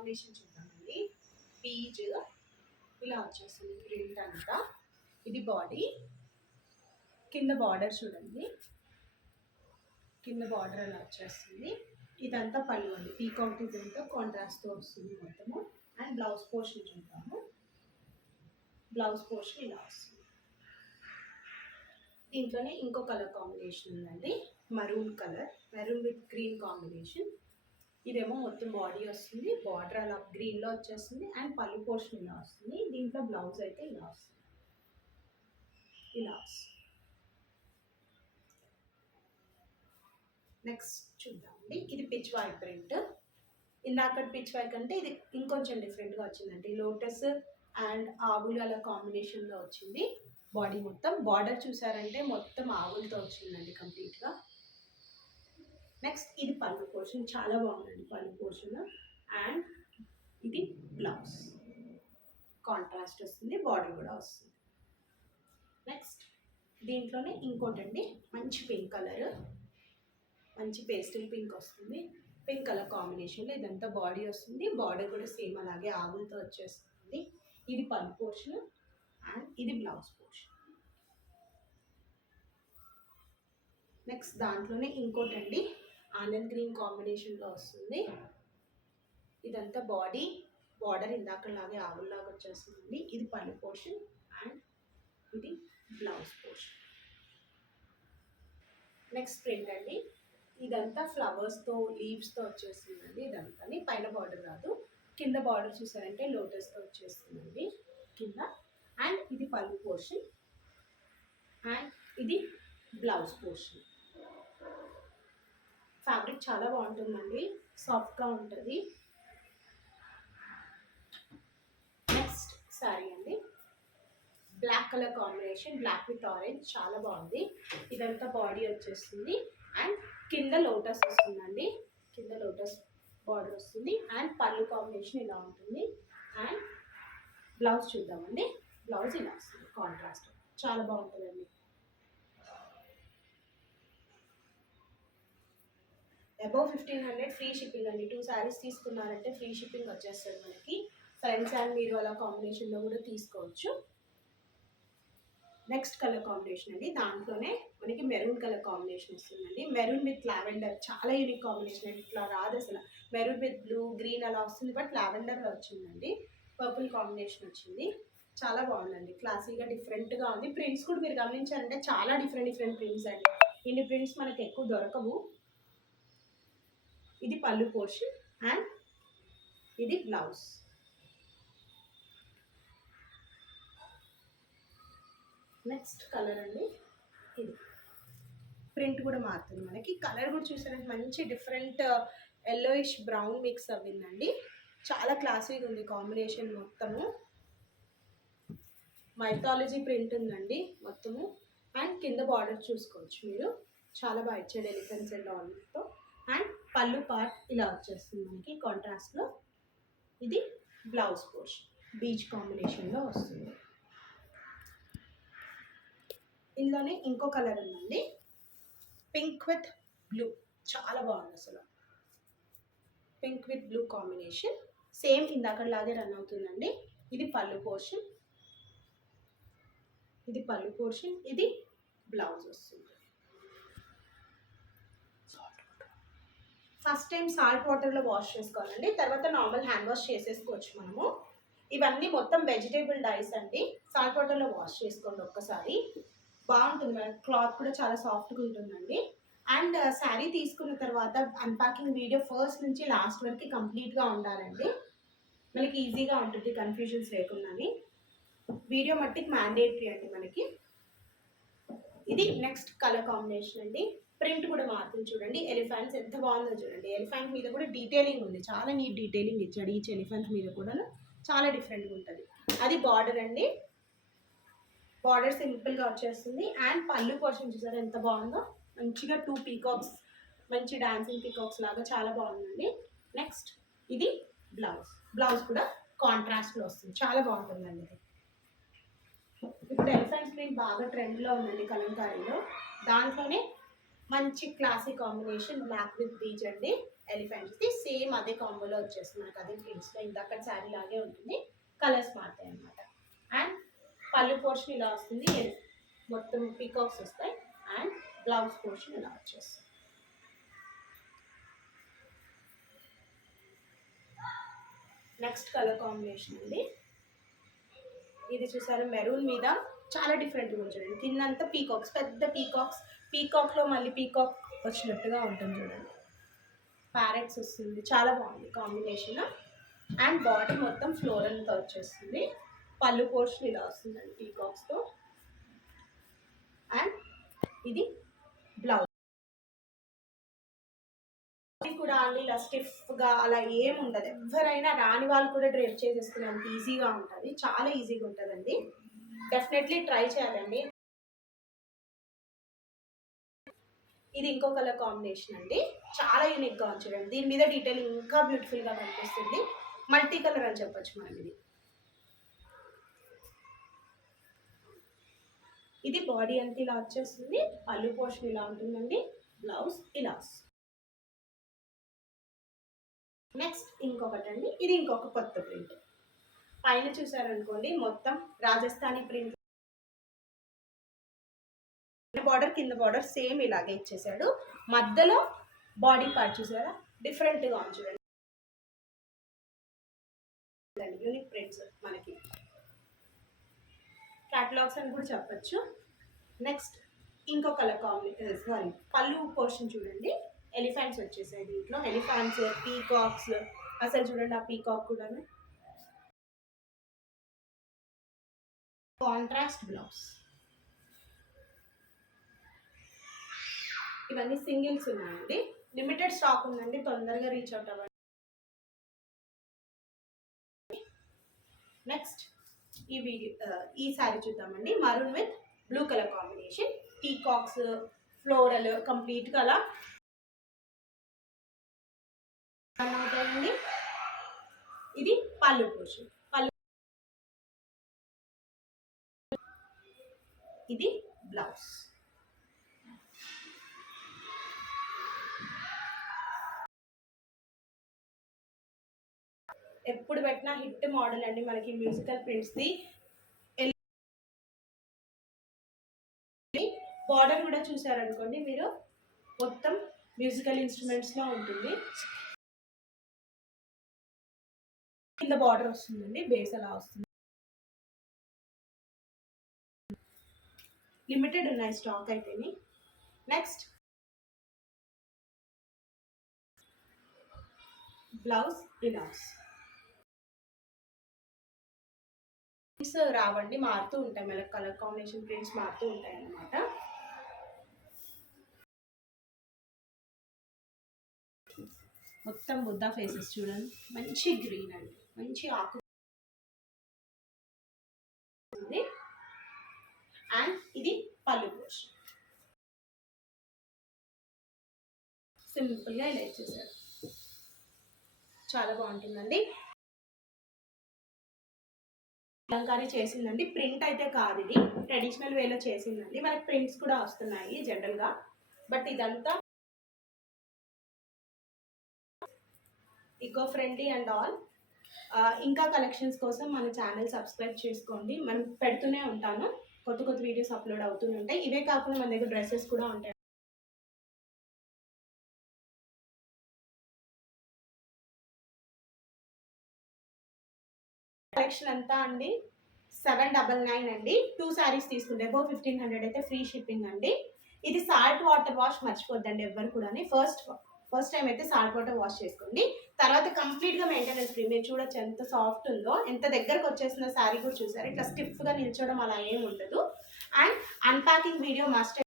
Combination చూద్దామండి. Peach ఇలా వచ్చేస్తుంది ప్రింట్ అంతా. ఇది బాడీ, కింద బార్డర్ చూడండి, కింద బార్డర్ అలా వచ్చేస్తుంది. ఇదంతా పళ్ళు అండి, పీకాక్ డిజైన్తో కాంట్రాస్ట్తో వస్తుంది మొత్తము. అండ్ బ్లౌజ్ పోర్షన్ చూద్దాము. బ్లౌజ్ పోర్షన్ ఇలా వస్తుంది. దీంట్లోనే ఇంకో కలర్ కాంబినేషన్ ఉందండి, maroon colour, maroon with green combination. ఇదేమో మొత్తం బాడీ వస్తుంది, బార్డర్ అలా గ్రీన్లో వచ్చేస్తుంది. అండ్ పళ్ళు పోర్షన్ ఇలా వస్తుంది. దీంట్లో బ్లౌజ్ అయితే ఇలా వస్తుంది, ఇలా వస్తుంది. నెక్స్ట్ చూద్దామండి, ఇది పిచ్ వర్క్ ప్రింట్. ఇందాక పిచ్ వర్క్ అంటే ఇది ఇంకొంచెం డిఫరెంట్గా వచ్చిందండి. లోటస్ అండ్ ఆవులు అలా కాంబినేషన్లో వచ్చింది. బాడీ మొత్తం బార్డర్ చూసారంటే మొత్తం ఆవులతో వచ్చిందండి కంప్లీట్గా. నెక్స్ట్ ఇది పళ్ళు పోర్షన్, చాలా బాగుందండి పళ్ళు పోర్షన్. అండ్ ఇది బ్లౌజ్ కాంట్రాస్ట్ వస్తుంది, బార్డర్ కూడా వస్తుంది. నెక్స్ట్ దీంట్లోనే ఇంకోటండి, మంచి పింక్ కలర్, మంచి పేస్టల్ పింక్ వస్తుంది. పింక్ కలర్ కాంబినేషన్లో ఇదంతా బాడీ వస్తుంది. బార్డర్ కూడా సేమ్ అలాగే ఆవులతో వచ్చేస్తుంది. ఇది పళ్ళు పోర్షన్ అండ్ ఇది బ్లౌజ్ పోర్షన్. నెక్స్ట్ దాంట్లోనే ఇంకోటండి, ఆనంద్ గ్రీన్ కాంబినేషన్లో వస్తుంది. ఇదంతా బాడీ, బార్డర్ ఇందాకలాగే ఆవుల్లాగా వచ్చేస్తుంది. ఇది పళ్ళు పోర్షన్ అండ్ ఇది బ్లౌజ్ పోర్షన్. నెక్స్ట్ ప్రింట్ అండి, ఇదంతా ఫ్లవర్స్తో లీవ్స్తో వచ్చేస్తుందండి. ఇదంతా పైన బార్డర్ రాదు, కింద బార్డర్ చూసారంటే లోటస్తో వచ్చేస్తుందండి కింద. అండ్ ఇది పళ్ళు పోర్షన్ అండ్ ఇది బ్లౌజ్ పోర్షన్. ఫ్యాబ్రిక్ చాలా బాగుంటుందండి, సాఫ్ట్గా ఉంటుంది. నెక్స్ట్ శారీ అండి, black colour combination, black with orange, చాలా బాగుంది. ఇదంతా బాడీ వచ్చేస్తుంది అండ్ కింద లోటస్ వస్తుందండి, కింద లోటస్ బార్డర్ వస్తుంది. అండ్ పళ్ళు కాంబినేషన్ ఇలా ఉంటుంది. అండ్ బ్లౌజ్ చూద్దామండి. బ్లౌజ్ ఇలా వస్తుంది కాంట్రాస్ట్, చాలా బాగుంటుందండి. అబౌవ్ 1500 ఫ్రీ షిప్పింగ్ అండి. 2 శారీస్ తీసుకున్నారంటే ఫ్రీ షిప్పింగ్ వచ్చేస్తుంది మనకి. ఫ్రెండ్స్ అండ్ మీరు అలా కాంబినేషన్లో కూడా తీసుకోవచ్చు. నెక్స్ట్ కలర్ కాంబినేషన్ అండి, దాంట్లోనే మనకి మెరూన్ కలర్ కాంబినేషన్ వస్తుందండి. మెరూన్ విత్ లావెండర్, చాలా యూనిక్ కాంబినేషన్ అండి. ఇట్లా రాదు అసలు. మెరూన్ విత్ బ్లూ గ్రీన్ అలా వస్తుంది, బట్ లావెండర్లో వచ్చిందండి. పర్పుల్ కాంబినేషన్ వచ్చింది, చాలా బాగుందండి. క్లాసీగా డిఫరెంట్గా ఉంది. ప్రింట్స్ కూడా మీరు గమనించారంటే చాలా డిఫరెంట్ ప్రింట్స్ అండి. ఇన్ని ప్రింట్స్ మనకి ఎక్కువ దొరకవు. ఇది పళ్ళు పోర్షన్ అండ్ ఇది బ్లౌజ్. నెక్స్ట్ కలర్ అండి, ఇది ప్రింట్ కూడా మారుతుంది మనకి. కలర్ కూడా చూసారంటే మంచి డిఫరెంట్ ఎల్లోయిష్ బ్రౌన్ మిక్స్ అవ్విందండి. చాలా క్లాసీగా ఉంది కాంబినేషన్ మొత్తము. మైథాలజీ ప్రింట్ ఉందండి మొత్తము. అండ్ కింద బార్డర్ చూసుకోవచ్చు మీరు, చాలా బాగా ఇచ్చాడు ఎలిఫెంట్స్ అండ్ ఆల్తో. అండ్ పళ్ళు పార్ట్ ఇలా వచ్చేస్తుంది మనకి కాంట్రాస్ట్లో. ఇది బ్లౌజ్ పోర్షన్, బీచ్ కాంబినేషన్లో వస్తుంది. ఇందులోనే ఇంకో కలర్ ఉందండి, పింక్ విత్ బ్లూ, చాలా బాగుంది అసలు. Pink with blue combination same ఇందాకలాగే రన్ అవుతుందండి. ఇది పళ్ళు పోర్షన్, ఇది పళ్ళు పోర్షన్, ఇది బ్లౌజ్ వస్తుంది. ఫస్ట్ టైం సాల్ట్ వాటర్లో వాష్ చేసుకోవాలండి, తర్వాత నార్మల్ హ్యాండ్ వాష్ చేసేసుకోవచ్చు మనము. ఇవన్నీ మొత్తం వెజిటేబుల్ డైస్ అండి. సాల్ట్ వాటర్లో వాష్ చేసుకోండి ఒక్కసారి, బాగుంటుంది. మనకి క్లాత్ కూడా చాలా సాఫ్ట్గా ఉంటుందండి. అండ్ శారీ తీసుకున్న తర్వాత అన్ప్యాకింగ్ వీడియో ఫస్ట్ నుంచి లాస్ట్ వరకు కంప్లీట్గా ఉండాలండి, మనకి ఈజీగా ఉంటుంది కన్ఫ్యూజన్స్ లేకుండాని. వీడియో మట్టికి మ్యాండేటరీ అండి మనకి. ఇది నెక్స్ట్ కలర్ కాంబినేషన్ అండి. ప్రింట్ కూడా మారుతుంది చూడండి. ఎలిఫెంట్స్ ఎంత బాగుందో చూడండి. ఎలిఫెంట్ మీద కూడా డీటెయిలింగ్ ఉంది, చాలా నీట్ డీటెయిలింగ్ ఇచ్చాడు. ఈచ్ ఎలిఫెంట్ మీద కూడా చాలా డిఫరెంట్గా ఉంటుంది. అది బార్డర్ అండి, బార్డర్ సింపుల్గా వచ్చేస్తుంది. అండ్ పళ్ళు పోర్షన్ చూసారా ఎంత బాగుందో, మంచిగా 2 పీకాక్స్, మంచి డాన్సింగ్ పీకాక్స్ లాగా చాలా బాగుందండి. నెక్స్ట్ ఇది బ్లౌజ్, బ్లౌజ్ కూడా కాంట్రాస్ట్లో వస్తుంది, చాలా బాగుంటుందండి. ఇప్పుడు ఎలిఫెంట్ ప్రింట్ బాగా ట్రెండ్లో ఉందండి కలంకారీలో. దాంట్లోనే మంచి classic combination black with peach అండి. ఎలిఫెంట్స్ది సేమ్ అదే కాంబోలో వచ్చేస్తుంది మనకు. అదే ప్రింట్స్లో ఇందాక శారీ లాగే ఉంటుంది, కలర్స్ మారుతాయి అన్నమాట. అండ్ పళ్ళు పోర్షన్ ఇలా వస్తుంది, మొత్తం పీకాక్స్ వస్తాయి. అండ్ బ్లౌజ్ పోర్షన్ ఇలా వచ్చేస్తుంది. నెక్స్ట్ కలర్ కాంబినేషన్ అండి, ఇది చూసారు మెరూన్ మీద చాలా డిఫరెంట్గా ఉంటుంది. కిందంతా పీకాక్స్, పెద్ద పీకాక్స్, పీకాక్లో మళ్ళీ పీకాక్ వచ్చినట్టుగా ఉంటుంది చూడండి. ప్యారెట్స్ వస్తుంది, చాలా బాగుంది కాంబినేషన్. అండ్ బాడీ మొత్తం ఫ్లోరల్తో వచ్చేస్తుంది. పళ్ళు పోర్షన్ ఇలా వస్తుందండి పీకాక్స్తో. అండ్ ఇది బ్లౌజ్ కూడా అండి ఇలా స్టిఫ్గా అలా ఏముండదు, ఎవరైనా రాని వాళ్ళు కూడా డ్రేప్ చేసేసుకునేంత ఈజీగా ఉంటుంది, చాలా ఈజీగా ఉంటుందండి. డెఫినెట్లీ ట్రై చేయాలండి. ఇది ఇంకో కలర్ కాంబినేషన్ అండి, చాలా యూనిక్గా చూడండి. దీని మీద డీటెయిల్ ఇంకా బ్యూటిఫుల్గా కనిపిస్తుంది. మల్టీ కలర్ అని చెప్పొచ్చు మనం. ఇది బాడీ అంతా ఇలా వచ్చేస్తుంది, పళ్ళు పోర్షన్ ఇలా ఉంటుందండి, బ్లౌజ్ ఇలా. నెక్స్ట్ ఇంకొకటి అండి, ఇది ఇంకొక కొత్త ప్రింట్. పైన చూసారనుకోండి మొత్తం రాజస్థానీ ప్రింట్, బార్డర్ కింద బార్డర్ సేమ్ ఇలాగే ఇచ్చేసాడు. మధ్యలో బాడీ పార్ట్ చూసారా డిఫరెంట్గా ఉంది చూడండి. యూనిక్ ప్రింట్స్ మనకి, క్యాటలాగ్స్ అని కూడా చెప్పచ్చు. నెక్స్ట్ ఇంకో కలర్ కాంబినేషన్, సారీ పళ్ళు పోర్షన్ చూడండి, ఎలిఫెంట్స్ వచ్చేసాయి దీంట్లో. ఎలిఫెంట్స్, పీకాక్స్, అసలు చూడండి ఆ పీకాక్ కూడా. కాంట్రాస్ట్ బ్లౌజ్, ఇవన్నీ సింగిల్స్ ఉన్నాయండి, లిమిటెడ్ స్టాక్ ఉందండి, తొందరగా రీచ్ అవుట్ అవ్వండి. నెక్స్ట్ ఈ శారీ చూద్దామండి, maroon with blue colour combination, peacocks, floral కంప్లీట్గా అలా అవుతాయండి. ఇది పళ్ళు పోర్షన్, ఇది బ్లౌజ్. ఎప్పుడు పెట్టినా హిట్ మోడల్ అండి మనకి, మ్యూజికల్ ప్రింట్స్ది. బార్డర్ కూడా చూసారనుకోండి మీరు, మొత్తం మ్యూజికల్ ఇన్స్ట్రుమెంట్స్లో ఉంటుంది. కింద బార్డర్ వస్తుందండి, బేస్ అలా వస్తుంది. లిమిటెడ్ ఉన్నాయి స్టాక్ అయితేనే. నెక్స్ట్ బ్లౌజ్ ఇలా రావండి, మారుతూ ఉంటాయి, మనకి కలర్ కాంబినేషన్ ప్రింట్స్ మారుతూ ఉంటాయి అన్నమాట. మొత్తం బుద్ధా ఫేసెస్ చూడండి, మంచి గ్రీన్ అండి, మంచి ఆకు. అండ్ ఇది పళ్ళు పోర్షన్, సింపుల్గా ఇలా ఇచ్చేసారు, చాలా బాగుంటుందండి. అలంకారీ చేసిందండి, ప్రింట్ అయితే కాదు, ఇది ట్రెడిషనల్ వేలో చేసిందండి. మనకి ప్రింట్స్ కూడా వస్తున్నాయి జనరల్గా, బట్ ఇదంతా ఈకో ఫ్రెండ్లీ అండ్ ఆల్. ఇంకా కలెక్షన్స్ కోసం మన ఛానల్ సబ్స్క్రైబ్ చేసుకోండి, మనం పెడుతూనే ఉంటాను, కొత్త కొత్త వీడియోస్ అప్లోడ్ అవుతూనే ఉంటాయి. ఇవే కాకుండా మన దగ్గర డ్రెస్సెస్ కూడా ఉంటాయి. కలెక్షన్ అంతా అండి 799 అండి. 2 శారీస్ తీసుకుంటే అబౌవ్ 1500 అయితే ఫ్రీ షిప్పింగ్ అండి. ఇది సాల్ట్ వాటర్ వాష్ మర్చిపోద్దండి ఎవ్వరు కూడా. ఫస్ట్ టైం అయితే సాల్ట్ వాటర్ వాష్ చేసుకోండి, తర్వాత కంప్లీట్గా మెయింటెనెన్స్ ఫ్రీ. మీరు చూడొచ్చు ఎంత సాఫ్ట్ ఉందో, ఎంత దగ్గరకు వచ్చేసిన శారీ కూడా చూసారు. ఇట్లా స్టిఫ్గా నిల్చోవడం అలా ఏమి ఉండదు. And unpacking video must